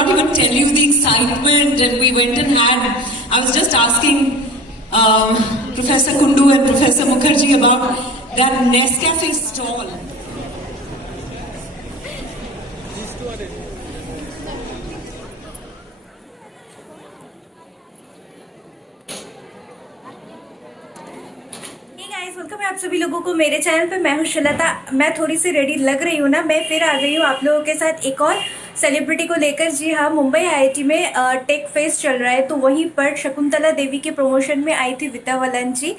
cannot even tell you the excitement. And we went and had, I was just asking Professor Kundu and Professor Mukherjee about that Nescafe stall. Welcome है आप सभी लोगों को मेरे channel पे। मैं हूं सुलता। मैं थोड़ी सी रेडी लग रही हूँ ना, मैं फिर आ गई हूँ आप लोगों के साथ एक और सेलिब्रिटी को लेकर। जी हाँ, मुंबई आईआईटी में टेक फेस्ट चल रहा है, तो वहीं पर शकुंतला देवी के प्रमोशन में आई थी विद्या बालन जी।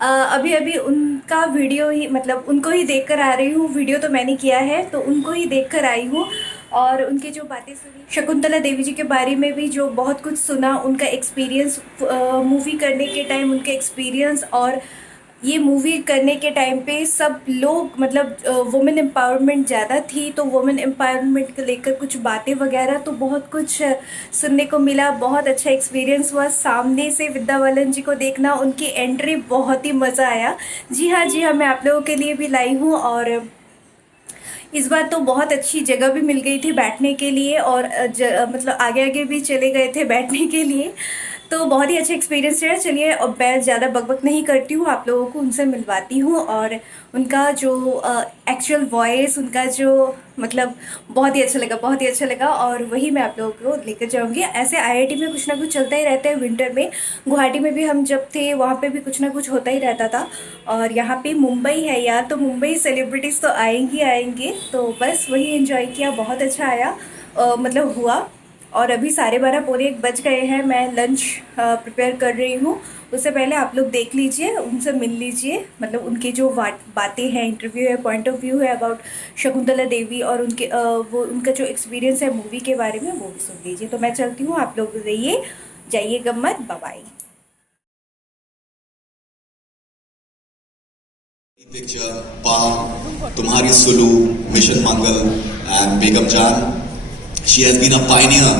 अभी उनका वीडियो ही, मतलब उनको ही देख कर आ रही हूँ। वीडियो तो मैंने किया है, तो उनको ही देख कर आई हूँ और उनकी जो बातें सुनी, शकुंतला देवी जी के बारे में भी जो बहुत कुछ सुना, उनका एक्सपीरियंस मूवी करने के टाइम, उनके एक्सपीरियंस, और ये मूवी करने के टाइम पे सब लोग, मतलब वुमेन एम्पावरमेंट ज़्यादा थी, तो वुमेन एम्पावरमेंट को लेकर कुछ बातें वगैरह, तो बहुत कुछ सुनने को मिला। बहुत अच्छा एक्सपीरियंस हुआ सामने से विद्या बालन जी को देखना, उनकी एंट्री बहुत ही मज़ा आया। जी हाँ, मैं आप लोगों के लिए भी लाई हूँ, और इस बार तो बहुत अच्छी जगह भी मिल गई थी बैठने के लिए, और मतलब आगे भी चले गए थे बैठने के लिए, तो बहुत ही अच्छा एक्सपीरियंस रहा। चलिए अब मैं ज़्यादा बकबक नहीं करती हूँ, आप लोगों को उनसे मिलवाती हूँ, और उनका जो एक्चुअल वॉइस, उनका जो मतलब बहुत ही अच्छा लगा, और वही मैं आप लोगों को लेकर जाऊँगी। ऐसे आईआईटी में कुछ ना कुछ चलता ही रहता है। विंटर में गुवाहाटी में भी हम जब थे, वहाँ पे भी कुछ ना कुछ होता ही रहता था, और यहाँ पे मुंबई है यार, तो मुंबई सेलिब्रिटीज़ तो आएंगे, तो बस वही एंजॉय किया। बहुत अच्छा आया, मतलब हुआ। और अभी 12:30 बज गए हैं। मैं लंच प्रिपेयर कर रही हूँ। उससे पहले आप लोग देख लीजिए, उनसे मिल लीजिए, मतलब उनकी जो बातें हैं, इंटरव्यू है, पॉइंट ऑफ व्यू है अबाउट शकुंतला देवी, और उनके वो उनका जो एक्सपीरियंस है मूवी के बारे में, वो भी सुन लीजिए। तो मैं चलती हूँ, आप लोग रहिए, जाइएगा मत। Bye bye. Picture Paa, Tumhari Sulu, mission Mangal and Begum Jan. She has been a pioneer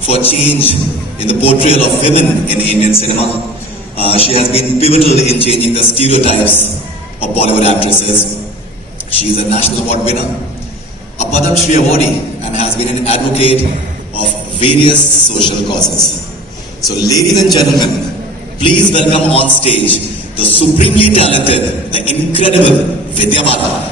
for change in the portrayal of women in Indian cinema. She has been pivotal in changing the stereotypes of Bollywood actresses. She is a National Award winner, a Padam Shri awardee, and has been an advocate of various social causes. So ladies and gentlemen, please welcome on stage the supremely talented, the incredible Vidya Balan.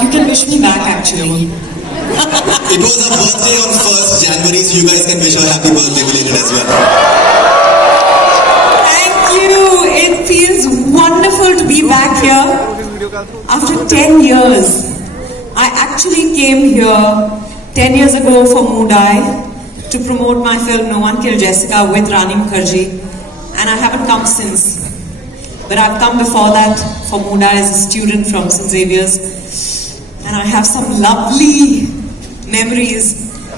You can wish me back actually. It was her birthday on 1st January, so you guys can wish her happy birthday belated as well. Thank you. It feels wonderful to be back here after 10 years. I actually came here 10 years ago for Moodai to promote my film No One Killed Jessica with Rani Mukherjee, and I haven't come since. But I've come before that for Moodai as a student from St. Xavier's, and I have some lovely memories.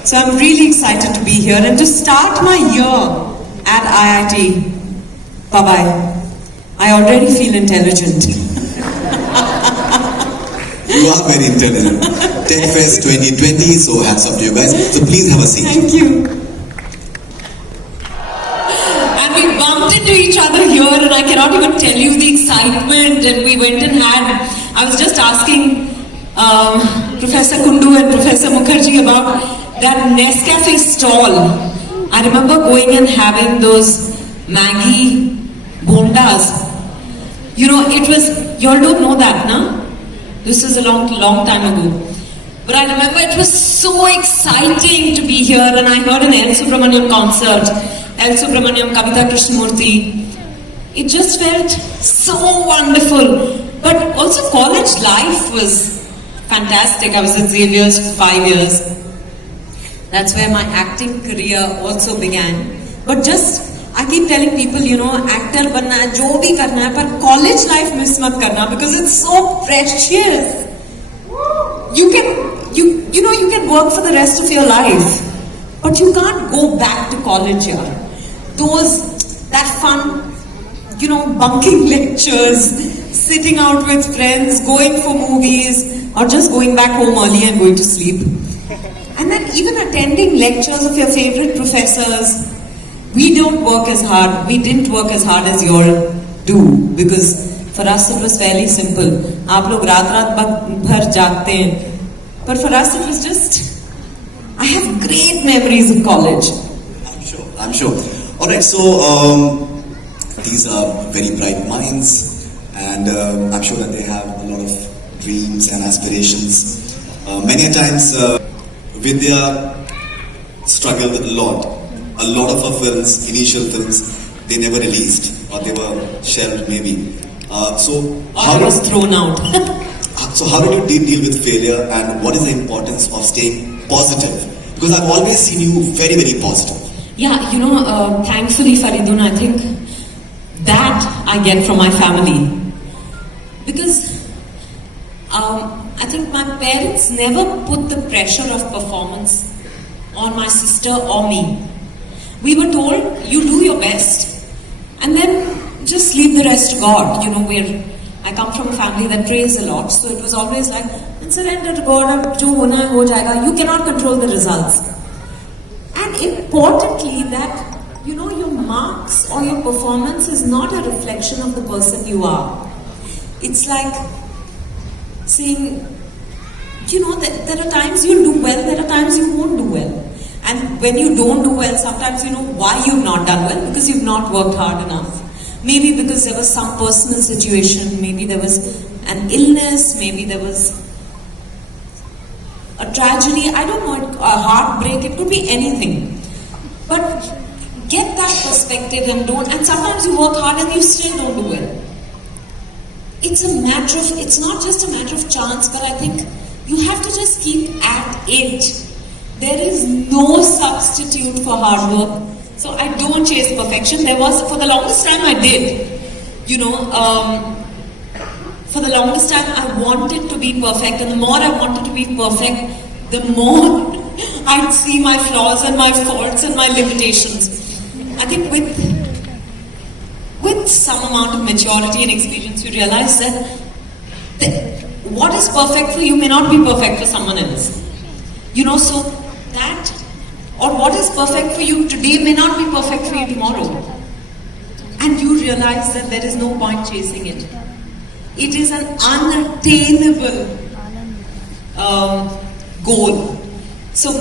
So I'm really excited to be here and to start my year at IIT. Bye-bye. I already feel intelligent. You are very intelligent. Techfest 2020, so hats up to you guys. So please have a seat. Thank you. And we bumped into each other here, and I cannot even tell you the excitement. And we went and had, I was just asking Professor Kundu and Professor Mukherjee about that Nescafe stall. I remember going and having those Maggi bondas. You know, it was, you all don't know that, no? This is a long time ago. But I remember it was so exciting to be here, and I heard an L. Subramaniam concert, L. Subramaniam, Kavita Krishnamurthy. It just felt so wonderful. But also college life was fantastic. I was at Xavier's for 5 years. That's where my acting career also began. But just, I keep telling people, you know, actor banna hai, jo bhi karna hai, but college life miss mat karna because it's so precious. You can work for the rest of your life, but you can't go back to college here. That fun, you know, bunking lectures, sitting out with friends, going for movies, or just going back home early and going to sleep. And then even attending lectures of your favorite professors. We didn't work as hard as you all do, because for us it was fairly simple. आप लोग रात भर जागते हैं. But for us it was just, I have great memories of college. I'm sure. Alright, so these are very bright minds, and I'm sure that they have a lot of dreams and aspirations. Many a times Vidya struggled a lot. A lot of her films, initial films, they never released, or they were shelved maybe. I was thrown out. So how did you deal with failure, and what is the importance of staying positive? Because I've always seen you very, very positive. Yeah, you know, thankfully Faridun, I think that I get from my family. Because I think my parents never put the pressure of performance on my sister or me. We were told, you do your best, and then just leave the rest to God. You know, I come from a family that prays a lot, so it was always like, surrender to God, jo hona hai ho jayega. You cannot control the results. And importantly, that, you know, your marks or your performance is not a reflection of the person you are. It's like saying, you know, that there are times you'll do well, there are times you won't do well. And when you don't do well, sometimes you know why you've not done well, because you've not worked hard enough. Maybe because there was some personal situation, maybe there was an illness, maybe there was a tragedy, I don't know, a heartbreak, it could be anything. But get that perspective and sometimes you work hard and you still don't do well. It's not just a matter of chance, but I think you have to just keep at it. There is no substitute for hard work. So I don't chase perfection. For the longest time I did. You know, for the longest time I wanted to be perfect. And the more I wanted to be perfect, the more I'd see my flaws and my faults and my limitations. I think with some amount of maturity and experience, you realize that what is perfect for you may not be perfect for someone else. You know, so that, or what is perfect for you today may not be perfect for you tomorrow. And you realize that there is no point chasing it. It is an unattainable goal. So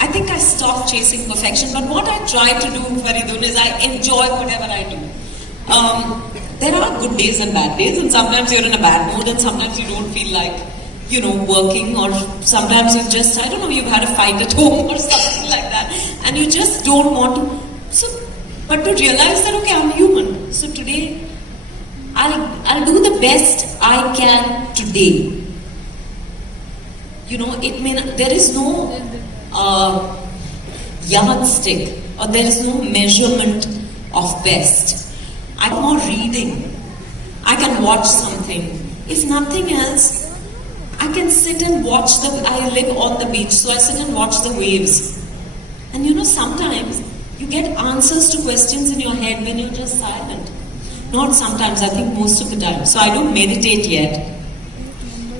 I think I stopped chasing perfection, but what I try to do, Faridun, is I enjoy whatever I do. There are good days and bad days, and sometimes you're in a bad mood, and sometimes you don't feel like, you know, working, or sometimes you've just, I don't know, you've had a fight at home or something like that, and you just don't want to. But to realize that, okay, I'm human. So today, I'll do the best I can today. You know, there is no yardstick, or there is no measurement of best. I'm more reading. I can watch something. If nothing else, I can sit and watch I live on the beach, so I sit and watch the waves. And you know, sometimes you get answers to questions in your head when you're just silent. Not sometimes, I think most of the time. So I don't meditate yet.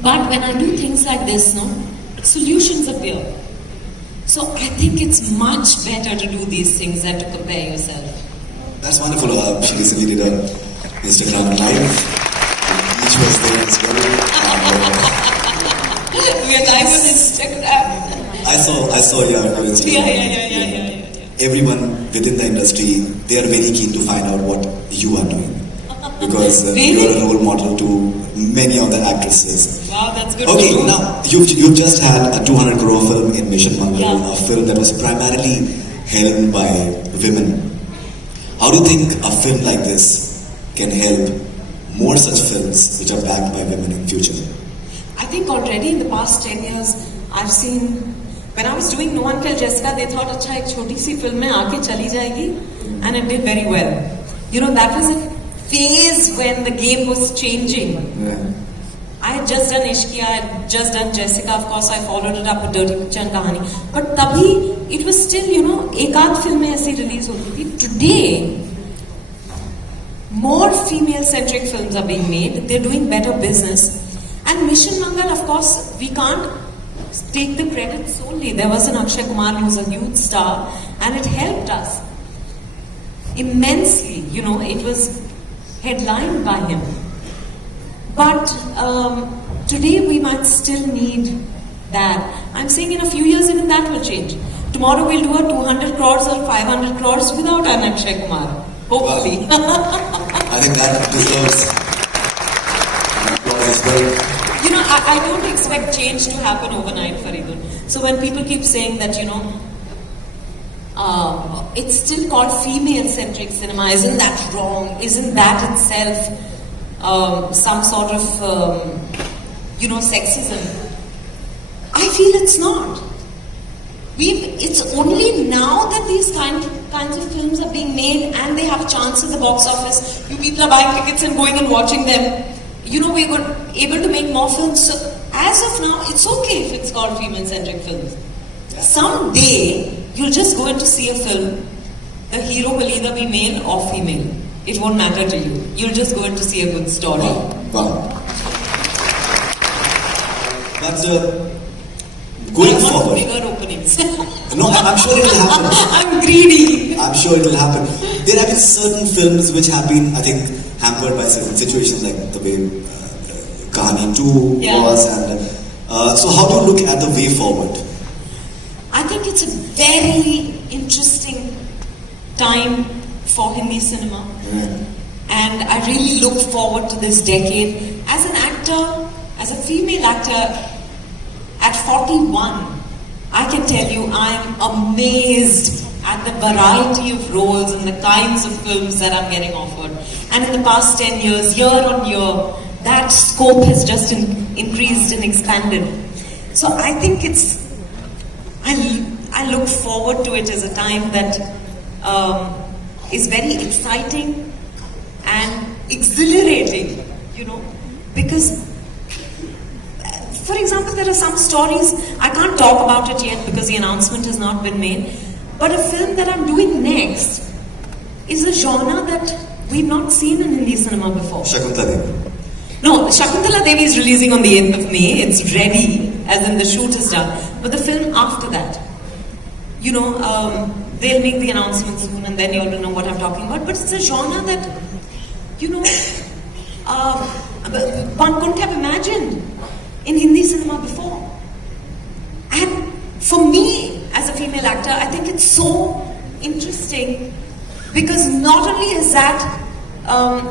But when I do things like this, no, solutions appear. So I think it's much better to do these things than to compare yourself. That's wonderful. She recently did a Instagram live. Each was there as well. We are live on Instagram. I saw your Instagram. Yeah. Everyone within the industry, they are very keen to find out what you are doing. Because really? you are a role model to many of the actresses. Wow, that's good. Okay, now you've just had a 200 crore film in Mission Mangal, a film that was primarily held by women. How do you think a film like this can help more such films which are backed by women in future? I think already in the past 10 years, I've seen, when I was doing No One Killed Jessica, they thought, अच्छा एक छोटी सी film में आके चली जाएगी, and it did very well. You know, that was a phase when the game was changing. Yeah. I had just done Ishqiya, I had just done Jessica, of course I followed it up with Dirty Picture and Kahani. But तभी, it was still, you know, एक आध फिल्में ऐसी release होती थी. Today, more female-centric films are being made. They're doing better business. And Mission Mangal, of course, we can't take the credit solely. There was an Akshay Kumar who was a huge star, and it helped us immensely. You know, it was headlined by him. But today we might still need that. I'm saying in a few years even that will change. Tomorrow we'll do a 200 crores or 500 crores without an Akshay Kumar. Hopefully. I think that deserves an applause as well. You know, I don't expect change to happen overnight, Faridun. So when people keep saying that, you know, it's still called female-centric cinema, isn't that wrong? Isn't that itself some sort of, you know, sexism? I feel it's not. It's only now that these kinds of films are being made and they have a chance at the box office. You people are buying tickets and going and watching them. You know, we're able to make more films. So as of now, it's okay if it's called female-centric films. Someday, you'll just go in to see a film. The hero will either be male or female. It won't matter to you. You'll just go in to see a good story. Wow. But going forward, bigger openings. no, I'm sure it will happen. I'm greedy. I'm sure it will happen. There have been certain films which have been, I think, hampered by certain situations, like the way Kahani 2 was. And so, how do you look at the way forward? I think it's a very interesting time for Hindi cinema. And I really look forward to this decade. As an actor, as a female actor, at 41, I can tell you I'm amazed at the variety of roles and the kinds of films that I'm getting offered. And in the past 10 years, year on year, that scope has just increased and expanded. So I think I look forward to it as a time that is very exciting and exhilarating, you know, because for example, there are some stories, I can't talk about it yet because the announcement has not been made, but a film that I'm doing next is a genre that we've not seen in Hindi cinema before. Shakuntala Devi. No, Shakuntala Devi is releasing on the 8th of May. It's ready, as in the shoot is done. But the film after that, you know, they'll make the announcement soon and then you'll know what I'm talking about. But it's a genre that, you know, one couldn't have imagined in Hindi cinema before. And for me, as a female actor, I think it's so interesting because not only is that an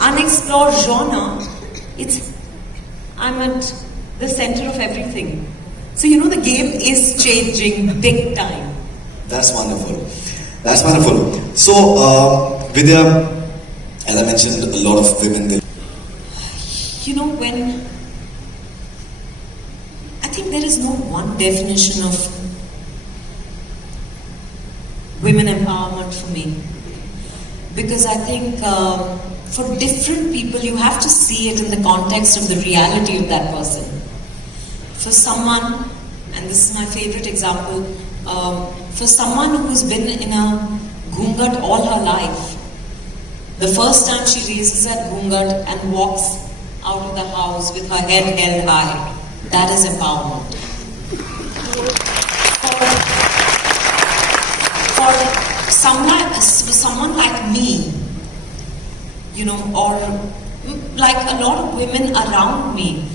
unexplored genre, I'm at the center of everything. So, you know, the game is changing big time. That's wonderful. That's wonderful. So, Vidya, as I mentioned, a lot of women. You know, I think there is no one definition of women empowerment for me. Because I think for different people, you have to see it in the context of the reality of that person. For someone, and this is my favorite example, for someone who's been in a ghungat all her life, the first time she raises that ghungat and walks out of the house with her head held high, that is empowerment. For someone like me, you know, or like a lot of women around me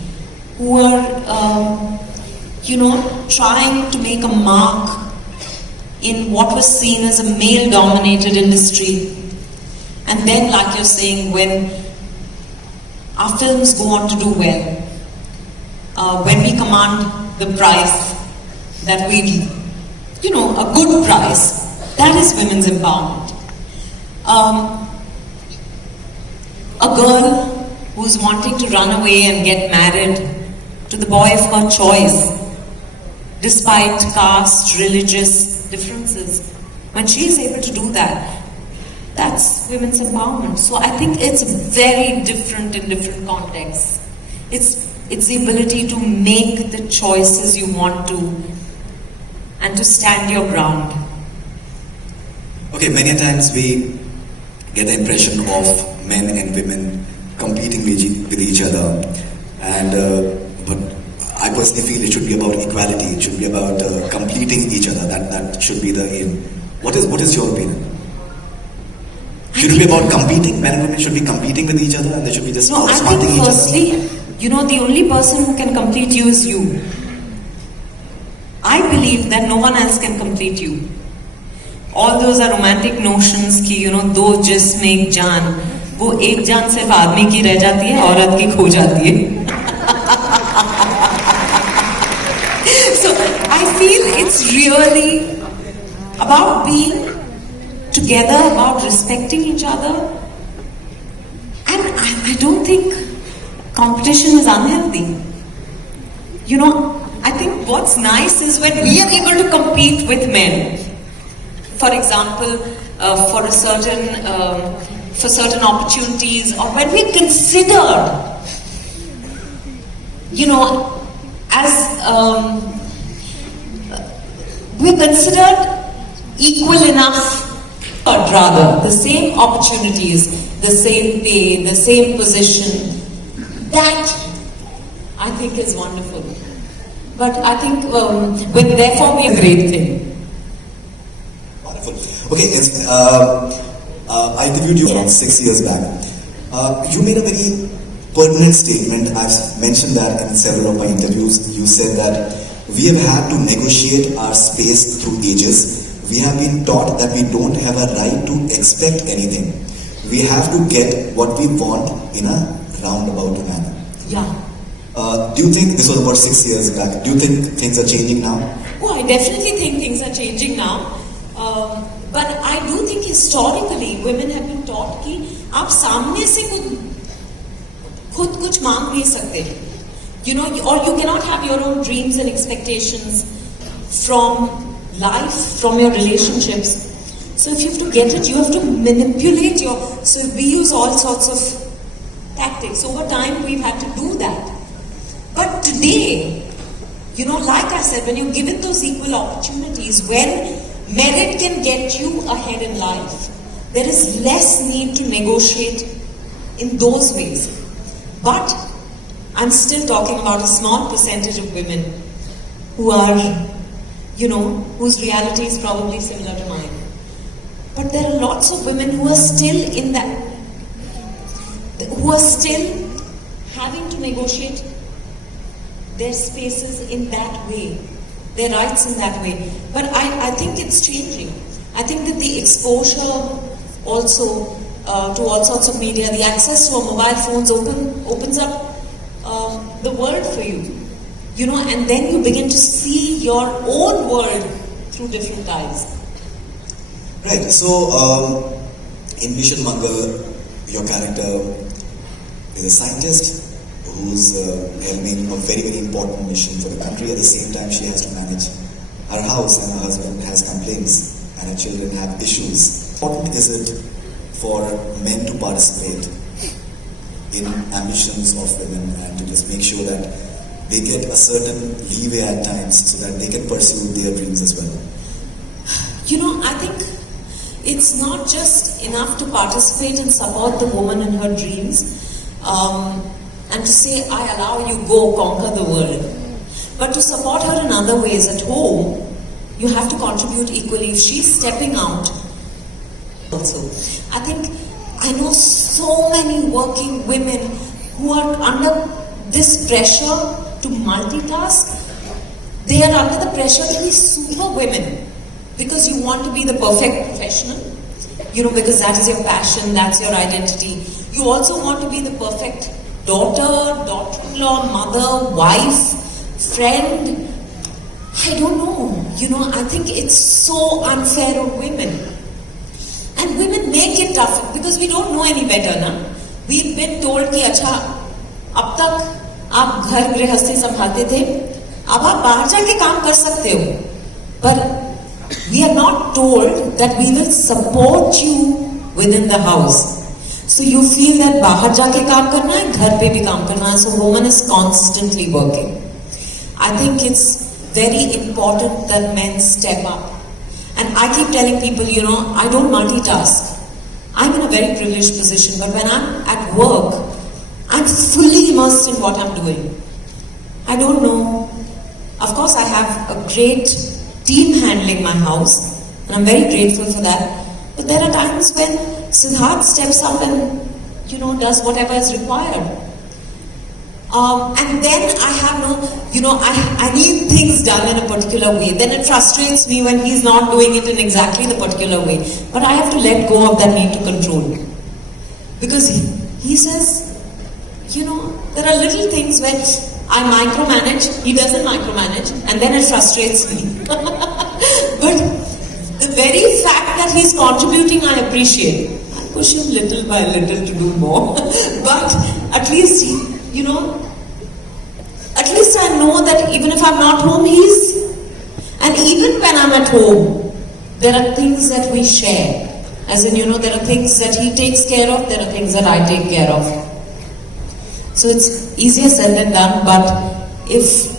who are, you know, trying to make a mark in what was seen as a male-dominated industry. And then, like you're saying, when our films go on to do well, when we command the price that we, you know, a good price, that is women's empowerment. A girl who's wanting to run away and get married to to the boy of her choice, despite caste, religious differences. When she is able to do that, that's women's empowerment. So I think it's very different in different contexts. It's the ability to make the choices you want to and to stand your ground. Okay, many a times we get the impression of men and women competing with each other, and but I personally feel it should be about equality. It should be about completing each other. That should be the aim. What is your opinion? Should it be about competing? Men and women should be competing with each other, and they should be just No, I outsmarting think each other. firstly, the only person who can complete you is you. I believe that no one else can complete you. All those are romantic notions कि दो जिस्म एक जान, वो एक जान सिर्फ आदमी की रह जाती है, औरत की खो जाती है. So I feel it's really about being together, about respecting each other, and I don't think competition is unhealthy. I think what's nice is when we are able to compete with men. For example, for certain opportunities, or when we consider, as we're considered equal enough, or rather, the same opportunities, the same pay, the same position. That I think is wonderful. But I think therefore be a great thing. Wonderful. Okay, I interviewed you around 6 years back. You made a very pertinent statement. I've mentioned that in several of my interviews. You said that we have had to negotiate our space through ages. We have been taught that we don't have a right to expect anything. We have to get what we want in a roundabout manner. Yeah. Do you think, this was about 6 years back, do you think things are changing now? Oh, I definitely think things are changing now. But I do think historically women have been taught कि आप सामने से खुद कुछ मांग नहीं सकते. Or you cannot have your own dreams and expectations from life, from your relationships. So if you have to get it, you have to manipulate so we use all sorts of tactics. Over time we've had to do that. But today, like I said, when you're given those equal opportunities, when merit can get you ahead in life, there is less need to negotiate in those ways. But I'm still talking about a small percentage of women who are, whose reality is probably similar to mine. But there are lots of women who are still having to negotiate their spaces in that way, their rights in that way. But I think it's changing. I think that the exposure also to all sorts of media, the access to our mobile phones opens up the world for you. And then you begin to see your own world through different eyes. Right, so in Mission Mangal, your character is a scientist who's helming a very, very important mission for the country. At the same time, she has to manage her house, and her husband has complaints, and her children have issues. How important is it for men to participate in ambitions of women and to just make sure that they get a certain leeway at times so that they can pursue their dreams as well? I think it's not just enough to participate and support the woman in her dreams and to say, I allow you, go conquer the world. But to support her in other ways at home, you have to contribute equally. If she's stepping out, also. I know so many working women who are under this pressure to multitask. They are under the pressure to be super women because you want to be the perfect professional, because that is your passion, that's your identity. You also want to be the perfect daughter, daughter-in-law, mother, wife, friend. I don't know. I think it's so unfair on women. And women make it tough because we don't know any better, na? We've been told कि अच्छा, अब तक आप घर गृहस्थी संभालते थे, अब आप बाहर जाके काम कर सकते हो, पर we are not told that we will support you within the house. So you feel that बाहर जाके काम करना है, घर पे भी काम करना है. So woman is constantly working. I think it's very important that men step up. And I keep telling people, you know, I don't multitask. I'm in a very privileged position, but when I'm at work, I'm fully immersed in what I'm doing. I don't know. Of course, I have a great team handling my house, and I'm very grateful for that. But there are times when Siddharth steps up and, you know, does whatever is required. And then I have no, you know, I need things done in a particular way. Then it frustrates me when he's not doing it in exactly the particular way. But I have to let go of that need to control. Because he says, you know, there are little things where I micromanage, he doesn't micromanage, and then it frustrates me. But the very fact that he's contributing, I appreciate. I push him little by little to do more. But at least, you know, at least I know that even if I'm not home, he's... And even when I'm at home, there are things that we share. As in, you know, there are things that he takes care of, there are things that I take care of. So it's easier said than done, but if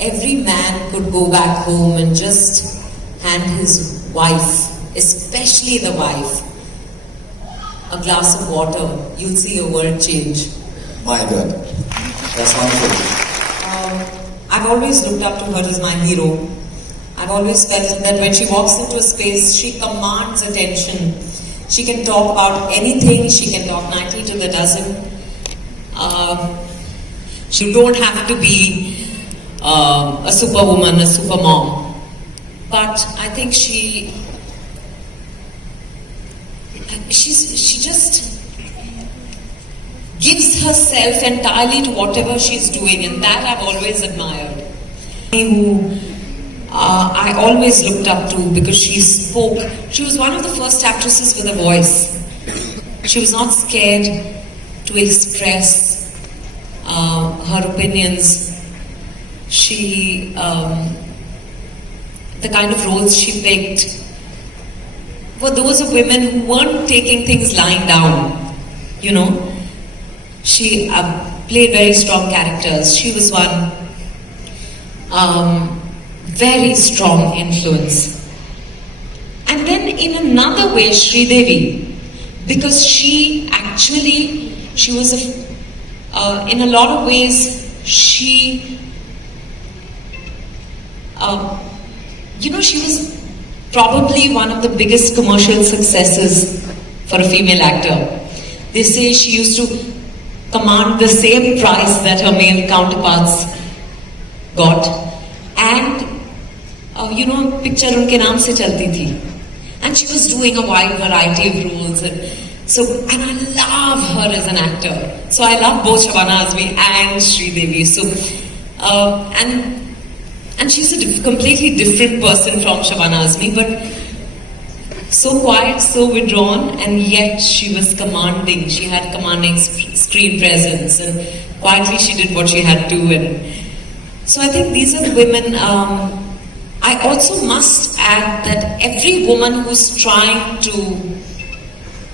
every man could go back home and just hand his wife, especially the wife, a glass of water, you'll see your world change. My God, that's wonderful. I've always looked up to her as my hero. I've always felt that when she walks into a space, she commands attention. She can talk about anything, she can talk 90 to the dozen. She don't have to be a superwoman, a super mom. But I think she just gives herself entirely to whatever she's doing, and that I've always admired. Who I always looked up to because she spoke. She was one of the first actresses with a voice. She was not scared to express her opinions. She, the kind of roles she picked were those of women who weren't taking things lying down, you know. She played very strong characters. She was one very strong influence. And then in another way, Sri Devi, because she was in a lot of ways, she was probably one of the biggest commercial successes for a female actor. They say she used to command the same price that her male counterparts got, and picture unke naam se chalti thi, and she was doing a wide variety of roles, and I love her as an actor. So I love both Shabana Azmi and Sri Devi. So and she's a completely different person from Shabana Azmi, but so quiet, so withdrawn, and yet she was commanding. She had commanding screen presence, and quietly she did what she had to. And so I think these are the women. I also must add that every woman who's trying to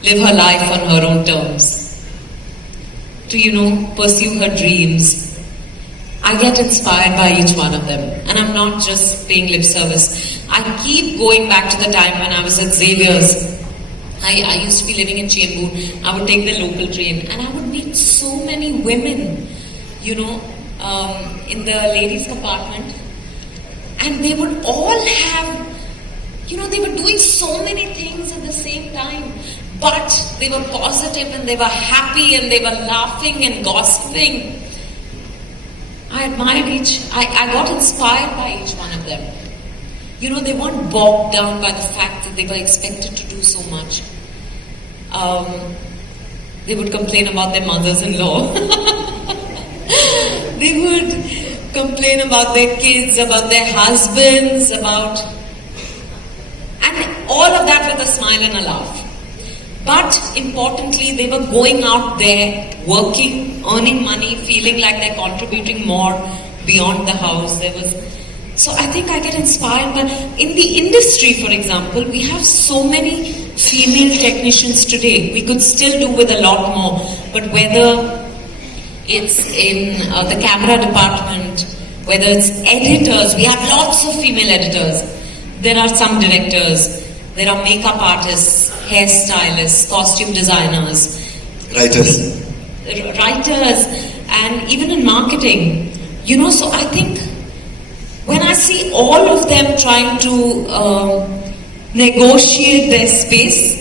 live her life on her own terms, to pursue her dreams, I get inspired by each one of them, and I'm not just paying lip service. I keep going back to the time when I was at Xavier's. I used to be living in Chembur. I would take the local train, and I would meet so many women, in the ladies' compartment, and they would all have, they were doing so many things at the same time, but they were positive and they were happy and they were laughing and gossiping. I admired I got inspired by each one of them. They weren't bogged down by the fact that they were expected to do so much. They would complain about their mothers-in-law. They would complain about their kids, about their husbands, and all of that with a smile and a laugh. But importantly, they were going out there, working, earning money, feeling like they're contributing more beyond the house. So I think I get inspired. But in the industry, for example, we have so many female technicians today. We could still do with a lot more. But whether it's in the camera department, whether it's editors, we have lots of female editors. There are some directors, there are makeup artists, hairstylists, costume designers, Writers. and even in marketing. So I think when I see all of them trying to negotiate their space,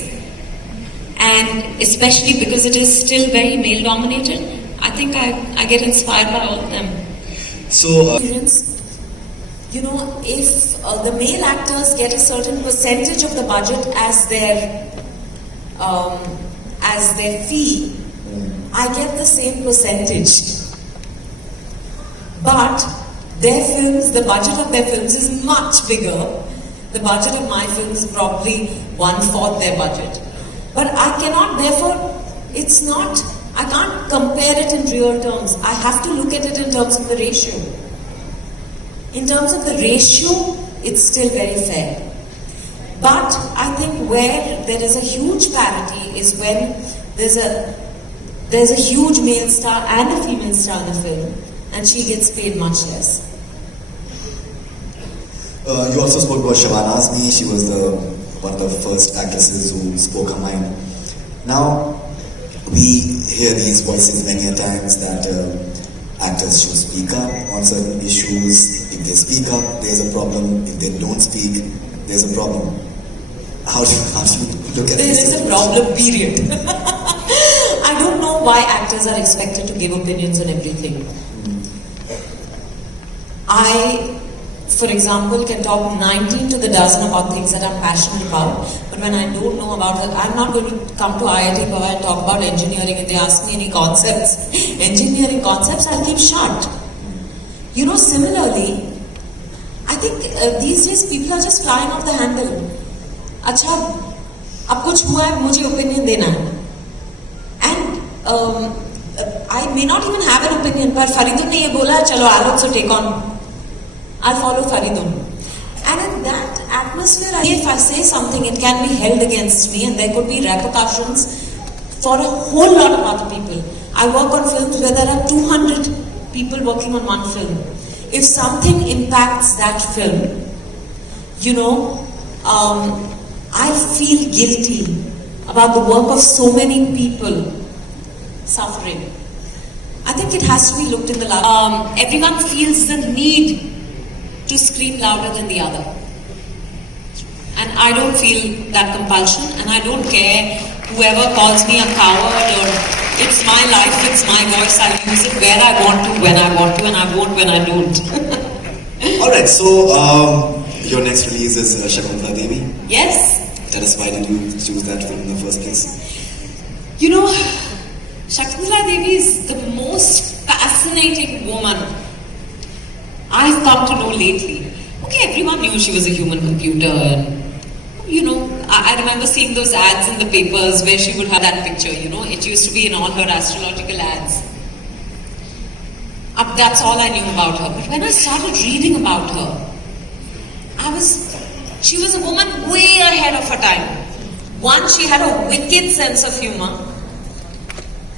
and especially because it is still very male dominated, I think I get inspired by all of them. So, If the male actors get a certain percentage of the budget as their fee, I get the same percentage. But their films, the budget of their films is much bigger. The budget of my films is probably 1/4 their budget. But I cannot, therefore, I can't compare it in real terms. I have to look at it in terms of the ratio. In terms of the ratio, it's still very fair. But I think where there is a huge parity is when there's a huge male star and a female star in a film, and she gets paid much less. you also spoke about Shabana Azmi. She was one of the first actresses who spoke her mind. Now, we hear these voices many a times that actors should speak up on certain issues. If they speak up, there's a problem. If they don't speak, there's a problem. How do you look at this? There is a problem, period. I don't know why actors are expected to give opinions on everything. I, for example, can talk 19 to the dozen about things that I'm passionate about, but when I don't know about it, I'm not going to come to IIT Bombay and talk about engineering. If they ask me any concepts, engineering concepts, I'll keep shut. Similarly, I think these days people are just flying off the handle. अच्छा, अब कुछ हुआ है, मुझे opinion देना है. And I may not even have an opinion, but Faridun ने ये बोला, चलो I'll also take on. I'll follow Faridun. And in that atmosphere, if I say something, it can be held against me and there could be repercussions for a whole lot of other people. I work on films where there are 200 people working on one film. If something impacts that film, I feel guilty about the work of so many people suffering. I think it has to be looked in the light. Everyone feels the need to scream louder than the other. And I don't feel that compulsion, and I don't care whoever calls me a coward or it's my life, it's my voice, I'll use it where I want to, when I want to, and I won't when I don't. Alright, so your next release is Shakuntala Devi. Yes. Tell us, why did you choose that film in the first place? Shakuntala Devi is the most fascinating woman I've come to know lately. Okay, everyone knew she was a human computer, and I remember seeing those ads in the papers where she would have that picture, it used to be in all her astrological ads. That's all I knew about her. But when I started reading about her, she was a woman way ahead of her time. One, she had a wicked sense of humor.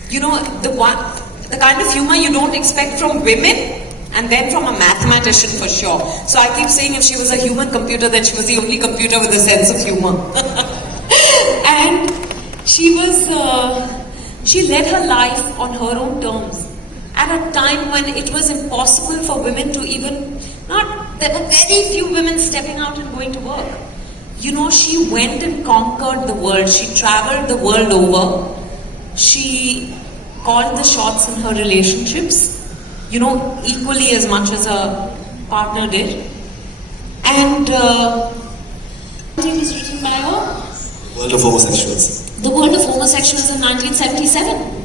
The kind of humor you don't expect from women, and then from a mathematician for sure. So I keep saying if she was a human computer, then she was the only computer with a sense of humor. And she led her life on her own terms at a time when it was impossible for women to there were very few women stepping out and going to work. She went and conquered the world. She traveled the world over. She called the shots in her relationships, equally as much as her partner did. And it was written by her. World of Homosexuals. The World of Homosexuals in 1977.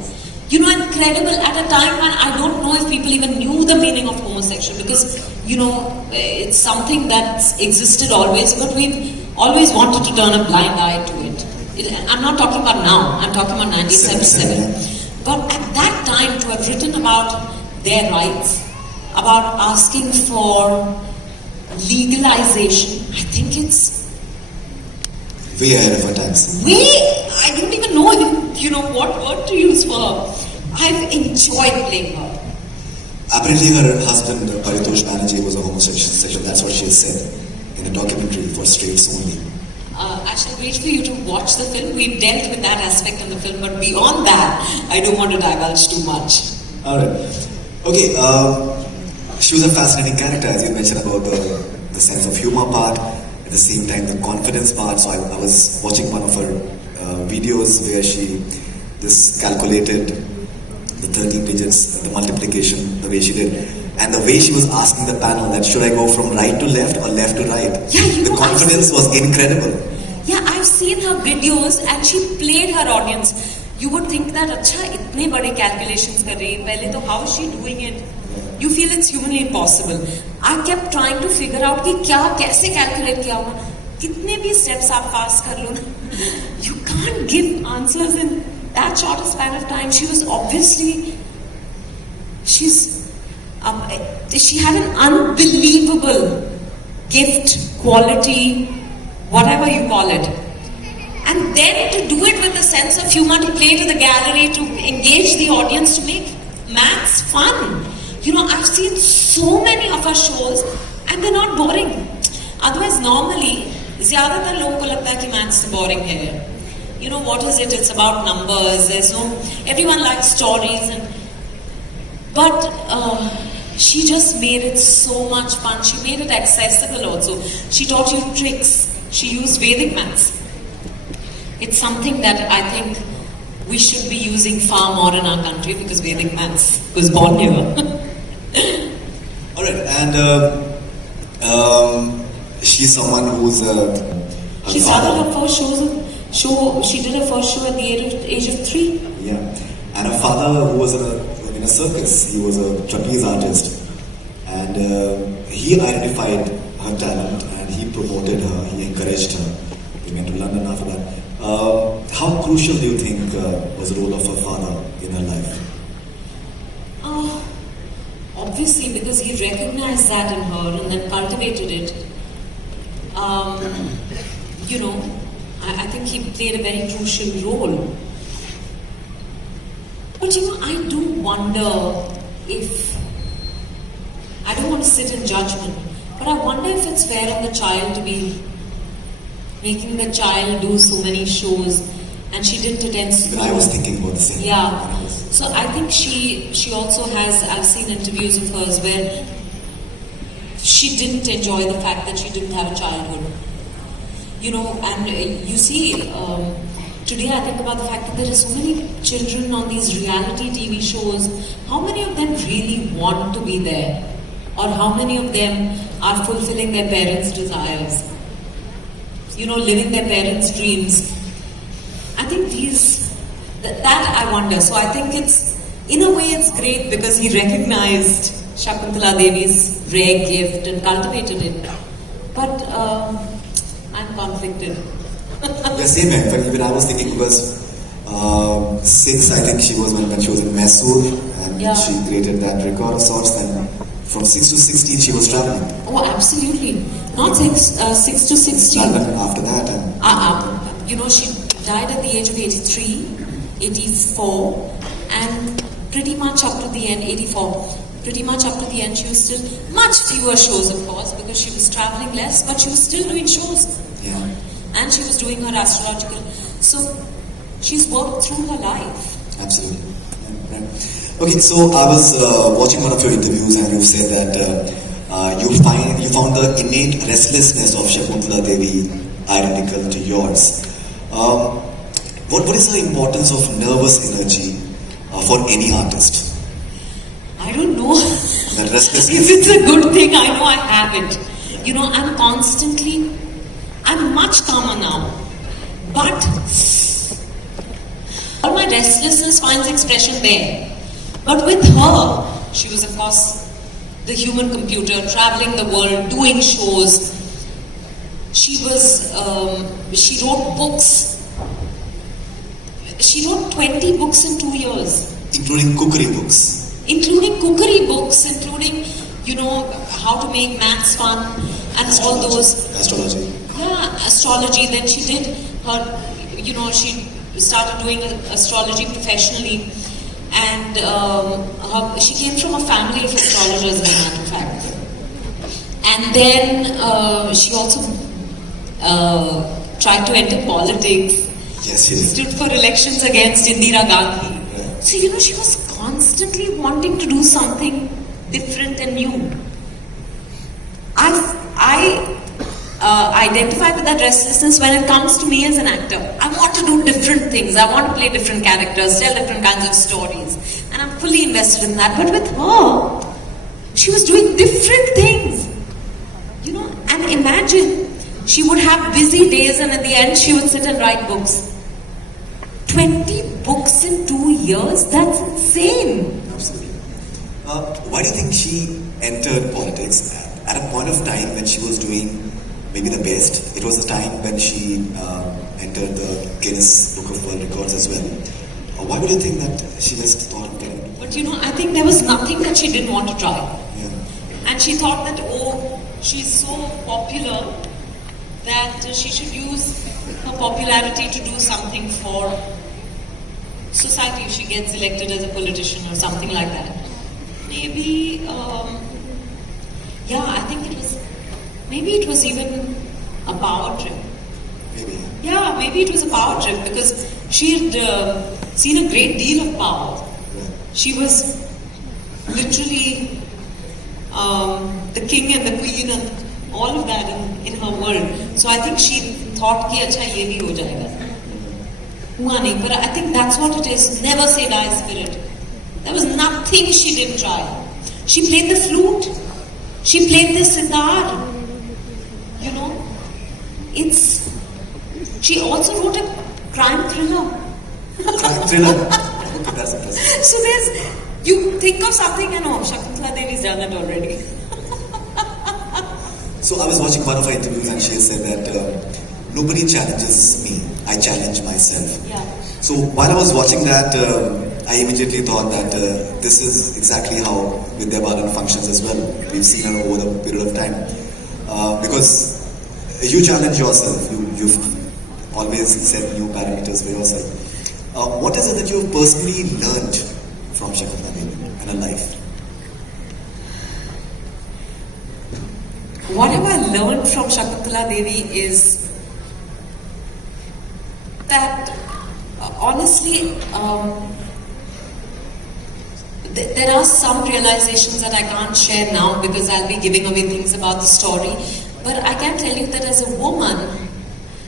Incredible at a time when I don't know if people even knew the meaning of homosexual, because, it's something that's existed always, but we've always wanted to turn a blind eye to it. I'm not talking about now, I'm talking about 1977. But at that time, to have written about their rights, about asking for legalization, I think it's way ahead of our times. I don't even know, what word to use for her. I've enjoyed playing her. Apparently her husband, Paritosh Banerjee, was a homosexual. That's what she has said in a documentary for Straights Only. I shall wait for you to watch the film. We've dealt with that aspect in the film, but beyond that, I don't want to divulge too much. Alright. Okay, she was a fascinating character, as you mentioned about the sense of humor part, at the same time the confidence part. So I was watching one of her videos where she calculated the 13 digits, the multiplication, the way she did. And the way she was asking the panel that should I go from right to left or left to right? Yeah, the confidence was incredible. Yeah, I've seen her videos and she played her audience. You would think that, acha, itne bade calculations kar rahi hai. Pehle to how is she doing it? You feel it's humanly impossible. I kept trying to figure out कि क्या कैसे calculate किया होगा. कितने भी steps आप pass कर लो ना. You can't give answers in that short a span of time. She was obviously, she had an unbelievable gift, quality, whatever you call it. And then to do it with a sense of humor, to play to the gallery, to engage the audience, to make maths fun. I've seen so many of her shows and they're not boring. Otherwise, normally, ज़्यादातर लोगों को लगता है कि maths boring है. What is it? It's about numbers. Everyone likes stories, but she just made it so much fun. She made it accessible also. She taught you tricks. She used Vedic maths. It's something that I think we should be using far more in our country because Vedic maths was born here. Alright, and she's someone who's she started her first show. She did her first show at the age of 3. Yeah, and her father, who was in a circus, he was a trapeze artist, and he identified her talent and he promoted her, he encouraged her. They went to London after that. How crucial do you think was the role of her father in her life? Obviously, because he recognized that in her and then cultivated it. I think he played a very crucial role. But I do wonder if, I don't want to sit in judgment, but I wonder if it's fair on the child to be making the child do so many shows, and she didn't attend school. I was thinking about the same. Yeah. So I think she also has, I've seen interviews of hers where she didn't enjoy the fact that she didn't have a childhood. And you see, today I think about the fact that there are so many children on these reality TV shows. How many of them really want to be there? Or how many of them are fulfilling their parents' desires? Living their parents' dreams. I think that I wonder. So I think in a way it's great because he recognized Shakuntala Devi's rare gift and cultivated it. But I'm conflicted. Yeah, same here. In fact, even I was thinking because 6, I think she was when she was in Mysore, and she created that record of sorts, and from 6 to 16 she was traveling. Oh, absolutely. Not 6 to 16. London after that. And she died at the age of 83, 84, and pretty much up to the end, 84. Pretty much up to the end, she was still much fewer shows, of course, because she was traveling less, but she was still doing shows. Yeah. And she was doing her astrological. So she's worked through her life. Absolutely. Yeah, right. Okay, so I was watching one of your interviews, and you said that you found the innate restlessness of Shakuntala Devi identical to yours. What is the importance of nervous energy for any artist? I don't know. That restlessness. If it's a good thing, I know I have it. I'm much calmer now. But all my restlessness finds expression there. But with her, she was of course the human computer, traveling the world, doing shows. She wrote books she wrote 20 books in 2 years. Including cookery books. Including cookery books, including, you know, how to make maths fun and all those. Astrology. Yeah, astrology. Then she did her, you know, she started doing astrology professionally. And she came from a family of astrologers, as a matter of fact. And then she also tried to enter politics. Yes, she did. Stood for elections against Indira Gandhi. Right. So, you know, she was constantly wanting to do something different and new. I identify with that restlessness when it comes to me as an actor. I want to do different things. I want to play different characters, tell different kinds of stories. And I'm fully invested in that. But with her, she was doing different things. You know, and imagine, she would have busy days and at the end she would sit and write books. 20 books in 2 years? That's insane. Absolutely. Why do you think she entered politics at a point of time when she was doing maybe the best? It was a time when she entered the Guinness Book of World Records as well. Why would you think that she just thought that? But you know, I think there was nothing that she didn't want to try. Yeah. And she thought that, oh, she's so popular that she should use her popularity to do something for society if she gets elected as a politician or something like that. Maybe, yeah, I think maybe it was even a power trip. Maybe. Yeah, maybe it was a power trip because she had seen a great deal of power. Yeah. She was literally the king and the queen and all of that in her world. So I think she thought ki acha ye bhi ho jayega. Hua nahi, but I think that's what it is. Never say die spirit. There was nothing she didn't try. She played the flute. She played the sitar. You know, she also wrote a crime thriller. Crime thriller. Okay, that's impressive. So you think of something and Shakuntala Devi's done it already. So I was watching one of her interviews and she said that nobody challenges me, I challenge myself. Yeah. So while I was watching that, I immediately thought that this is exactly how Vidya Balan functions as well. We've seen her over the period of time. Because you challenge yourself, you've always set new parameters for yourself. What is it that you've personally learned from Shakuntala Devi in her life? What have I learned from Shakuntala Devi is that honestly, there are some realizations that I can't share now because I'll be giving away things about the story. But I can tell you that as a woman,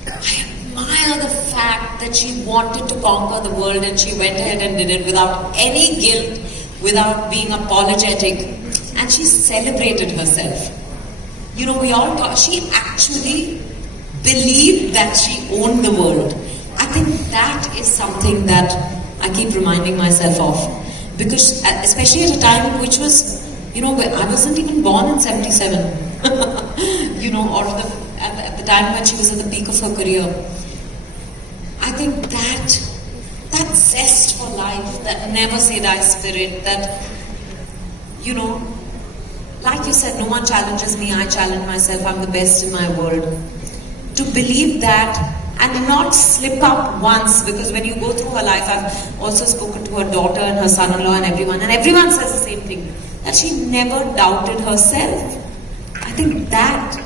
I admire the fact that she wanted to conquer the world and she went ahead and did it without any guilt, without being apologetic, and she celebrated herself. You know, we all talk, she actually believed that she owned the world. I think that is something that I keep reminding myself of. Because, especially at a time which was, you know, I wasn't even born in 77. You know, or at the time when she was at the peak of her career. I think that zest for life, that never say die spirit, that, you know, like you said, no one challenges me, I challenge myself, I'm the best in my world. To believe that and not slip up once, because when you go through her life, I've also spoken to her daughter and her son-in-law and everyone says the same thing, that she never doubted herself. I think that,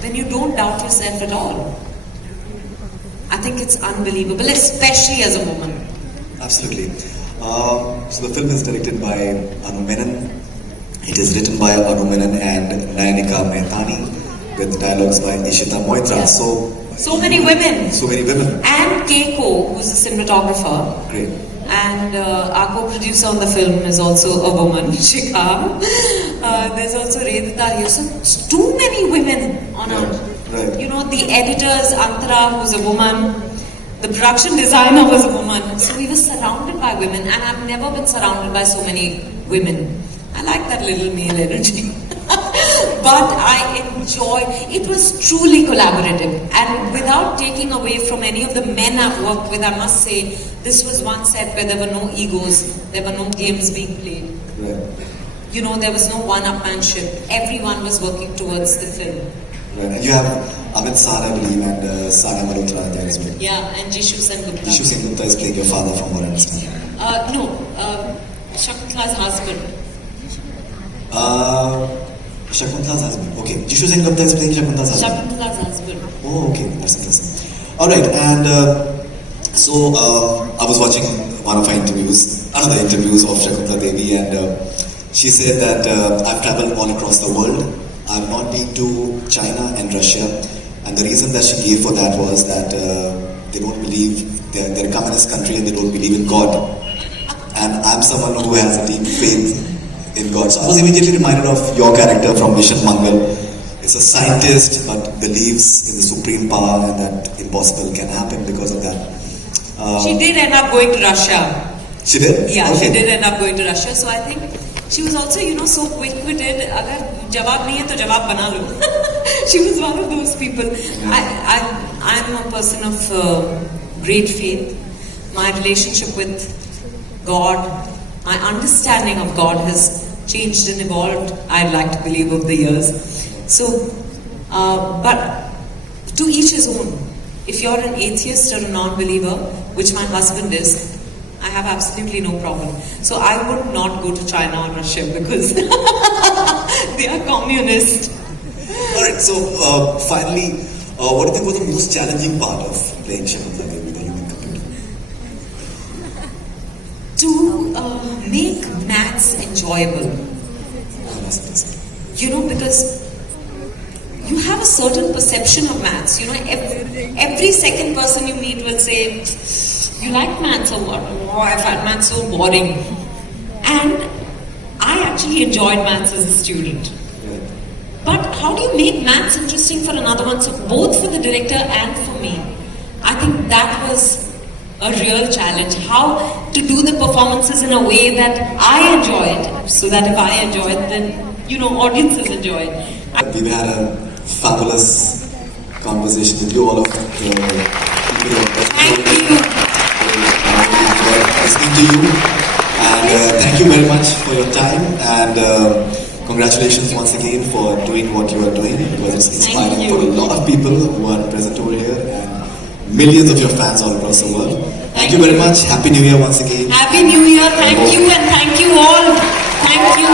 when you don't doubt yourself at all, I think it's unbelievable, especially as a woman. Absolutely. So the film is directed by Anu Menon. It is written by Anu Menon and Nayanika Mehtani with dialogues by Ishita Moitra. Yeah. So many women. So many women. And Keiko, who's a cinematographer. Great. And our co-producer on the film is also a woman, Shikha. There's also Redita here. So too many women on our... Right. You know, the editors, Antara, who's a woman. The production designer was a woman. So we were surrounded by women. And I've never been surrounded by so many women. I like that little male energy. But I enjoyed. It was truly collaborative, and without taking away from any of the men I've worked with, I must say this was one set where there were no egos, there were no games being played. Right. You know, there was no one-upmanship. Everyone was working towards the film. Right. And you have Amit Sar, I believe, and Sanya Malhotra there as well. Yeah, and Jishu Sengupta. Jishu Sengupta is playing your father, from what I understand. No, Shakuntala's husband. Shakuntala's husband. Okay. Jishu Sengupta is playing Shakuntala's husband. Shakuntala's husband. Oh, okay. That's interesting. Alright, and so I was watching one of her interviews, another interviews of Shakuntala Devi, and she said that I've traveled all across the world. I've not been to China and Russia, and the reason that she gave for that was that they don't believe, they're a communist country and they don't believe in God. And I'm someone who has a deep faith in God. So I was immediately reminded of your character from Mission Mangal. It's a scientist but believes in the supreme power and that impossible can happen because of that. She did end up going to Russia. She did? Yeah, Okay. she did end up going to Russia. So I think she was also, you know, so quick-witted. Agar jawab nahi hai to jawab bana lo. She was one of those people. I'm a person of great faith. My relationship with God, my understanding of God has changed and evolved, I'd like to believe, over the years. So, but to each his own. If you're an atheist or a non-believer, which my husband is, I have absolutely no problem. So I would not go to China or Russia because they are communist. Alright, so finally, what do you think was the most challenging part of playing Shakuntala Devi, the human computer? To make maths enjoyable. Oh, that's interesting. You know, because you have a certain perception of maths. You know, every second person you meet will say, you like maths or what? Oh, I find maths so boring. And I actually enjoyed maths as a student. Right. But how do you make maths interesting for another one? So both for the director and for me, I think that was a real challenge. How to do the performances in a way that I enjoy it, so that if I enjoy it, then, you know, audiences enjoy it. We've had a fabulous conversation with you, all of the people who have Thank you. enjoyed listening to you. And thank you very much for your time. And congratulations once again for doing what you are doing, because it's inspiring Thank for you. a lot of people who are present over here and millions of your fans all across the world. Thank you very much. Happy New Year once again. Happy New Year. Thank you, and thank you all. Thank you.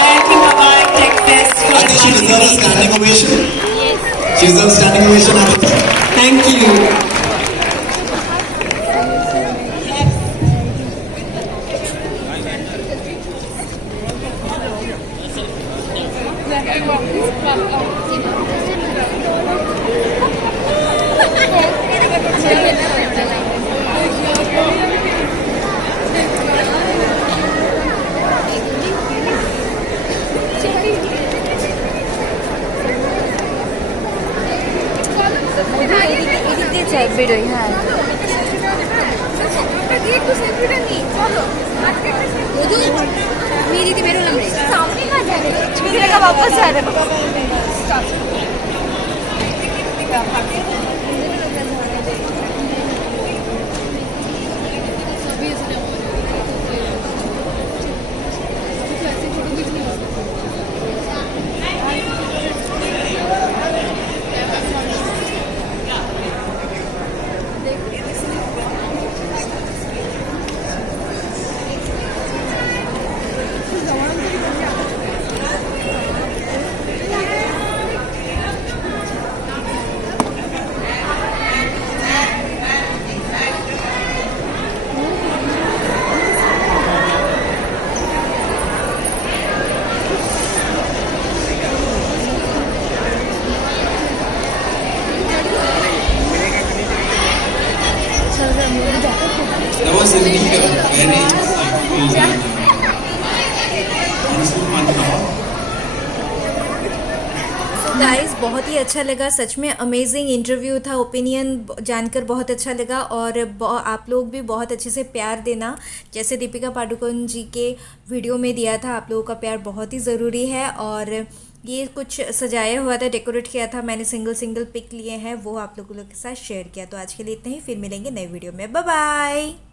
IIT Bombay Techfest for I think she deserves a inviting me. standing ovation. Yes. She deserves a standing ovation. I think. Thank you. वापस आ रहे That was indeed a very insightful guys, बहुत ही अच्छा लगा, सच में amazing interview था। Opinion जानकर बहुत अच्छा लगा और आप लोग भी बहुत अच्छे से प्यार देना, जैसे दीपिका पादुकोण जी के वीडियो में दिया था। आप लोगों का प्यार बहुत ही ज़रूरी है और ये कुछ सजाया हुआ था, डेकोरेट किया था, मैंने सिंगल सिंगल पिक लिए हैं, वो आप लोगों के साथ शेयर किया। तो आज के लिए इतना ही, फिर मिलेंगे नए वीडियो में। Bye bye.